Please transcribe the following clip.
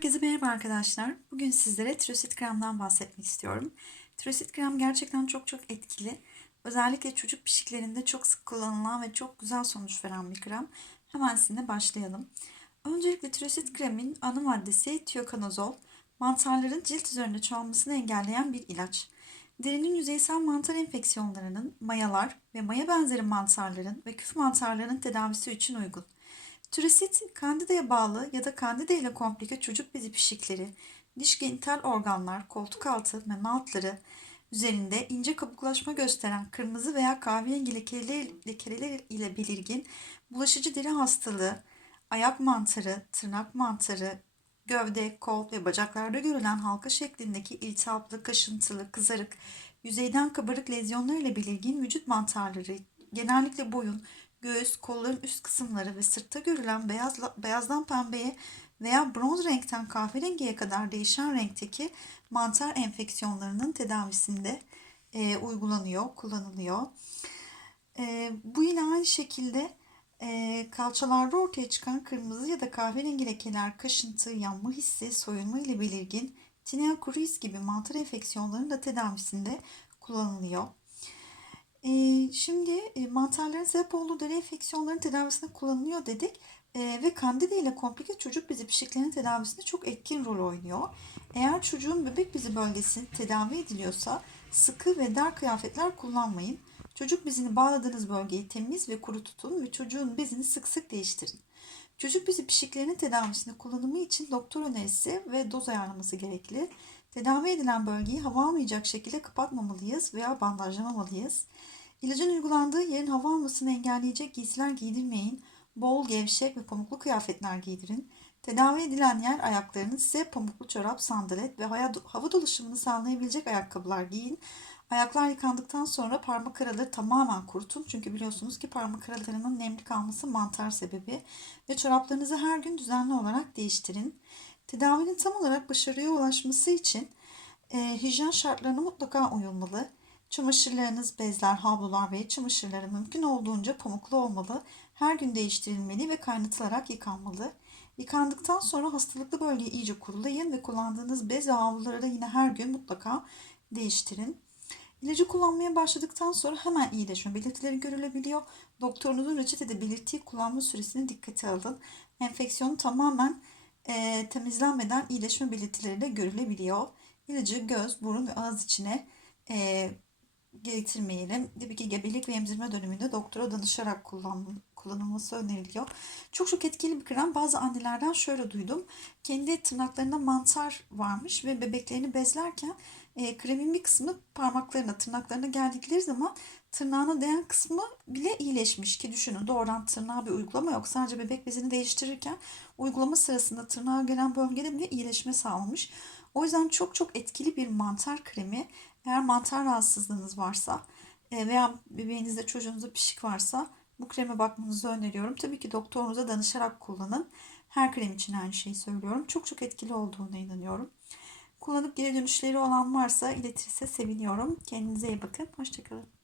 Herkese merhaba arkadaşlar. Bugün sizlere tirosit kremden bahsetmek istiyorum. Tirosit krem gerçekten çok çok etkili. Özellikle çocuk pişiklerinde çok sık kullanılan ve çok güzel sonuç veren bir krem. Hemen sizinle başlayalım. Öncelikle tirosit kremin ana maddesi tiyokanozol. Mantarların cilt üzerinde çoğalmasını engelleyen bir ilaç. Derinin yüzeysel mantar enfeksiyonlarının, mayalar ve maya benzeri mantarların ve küf mantarlarının tedavisi için uygun. Türesit, kandidaya bağlı ya da kandida ile komplike çocuk bezi pişikleri, diş genital organlar, koltuk altı, meme altları üzerinde ince kabuklaşma gösteren kırmızı veya kahverengi lekeler, ile belirgin bulaşıcı deri hastalığı, ayak mantarı, tırnak mantarı, gövde, kol ve bacaklarda görülen halka şeklindeki iltihaplı, kaşıntılı, kızarık, yüzeyden kabarık lezyonlar ile belirgin vücut mantarları, genellikle boyun, göğüs, kolların üst kısımları ve sırtta görülen beyaz, beyazdan pembeye veya bronz renkten kahverengiye kadar değişen renkteki mantar enfeksiyonlarının tedavisinde e, uygulanıyor, kullanılıyor. E, bu yine aynı şekilde e, kalçalarda ortaya çıkan kırmızı ya da kahverengi lekeler, kaşıntı, yanma hissi, soyunma ile belirgin tinea curis gibi mantar enfeksiyonlarının da tedavisinde kullanılıyor. E, şimdi e, mantarların sebep olduğu deri enfeksiyonlarının tedavisinde kullanılıyor dedik. E, ve kandida ile komplike çocuk bezi pişiklerinin tedavisinde çok etkin rol oynuyor. Eğer çocuğun bebek bezi bölgesi tedavi ediliyorsa sıkı ve dar kıyafetler kullanmayın. Çocuk bezini bağladığınız bölgeyi temiz ve kuru tutun ve çocuğun bezini sık sık değiştirin. Çocuk bezi pişiklerinin tedavisinde kullanımı için doktor önerisi ve doz ayarlaması gerekli. Tedavi edilen bölgeyi hava almayacak şekilde kapatmamalıyız veya bandajlamamalıyız. İlacın uygulandığı yerin hava almasını engelleyecek giysiler giydirmeyin. Bol, gevşek ve pamuklu kıyafetler giydirin. Tedavi edilen yer ayaklarının size pamuklu çorap, sandalet ve hava dolaşımını sağlayabilecek ayakkabılar giyin. Ayaklar yıkandıktan sonra parmak araları tamamen kurutun. Çünkü biliyorsunuz ki parmak aralarının nemli kalması mantar sebebi. Ve çoraplarınızı her gün düzenli olarak değiştirin. Tedavinin tam olarak başarıya ulaşması için e, hijyen şartlarına mutlaka uyulmalı. Çamaşırlarınız, bezler, havlular ve çamaşırları mümkün olduğunca pamuklu olmalı. Her gün değiştirilmeli ve kaynatılarak yıkanmalı. Yıkandıktan sonra hastalıklı bölgeyi iyice kurulayın ve kullandığınız bez ve havluları da yine her gün mutlaka değiştirin. İlacı kullanmaya başladıktan sonra hemen iyileşme belirtileri görülebiliyor. Doktorunuzun reçetede belirttiği kullanma süresini dikkate alın. Enfeksiyon tamamen e, temizlenmeden iyileşme belirtileri de görülebiliyor. İlacı göz, burun ve ağız içine e, getirmeyelim. Tabii ki gebelik ve emzirme döneminde doktora danışarak kullan, kullanılması öneriliyor. Çok çok etkili bir krem. Bazı annelerden şöyle duydum. Kendi tırnaklarında mantar varmış ve bebeklerini bezlerken e, kremin bir kısmı parmaklarına, tırnaklarına geldikleri zaman tırnağına değen kısmı bile iyileşmiş ki düşünün doğrudan tırnağa bir uygulama yok. Sadece bebek bezini değiştirirken uygulama sırasında tırnağa gelen bölgede bile iyileşme sağlamış. O yüzden çok çok etkili bir mantar kremi. Eğer mantar rahatsızlığınız varsa e, veya bebeğinizde çocuğunuzda pişik varsa bu kreme bakmanızı öneriyorum. Tabii ki doktorunuza danışarak kullanın. Her krem için aynı şeyi söylüyorum. Çok çok etkili olduğuna inanıyorum. Kullanıp geri dönüşleri olan varsa iletirse seviniyorum. Kendinize iyi bakın. Hoşçakalın.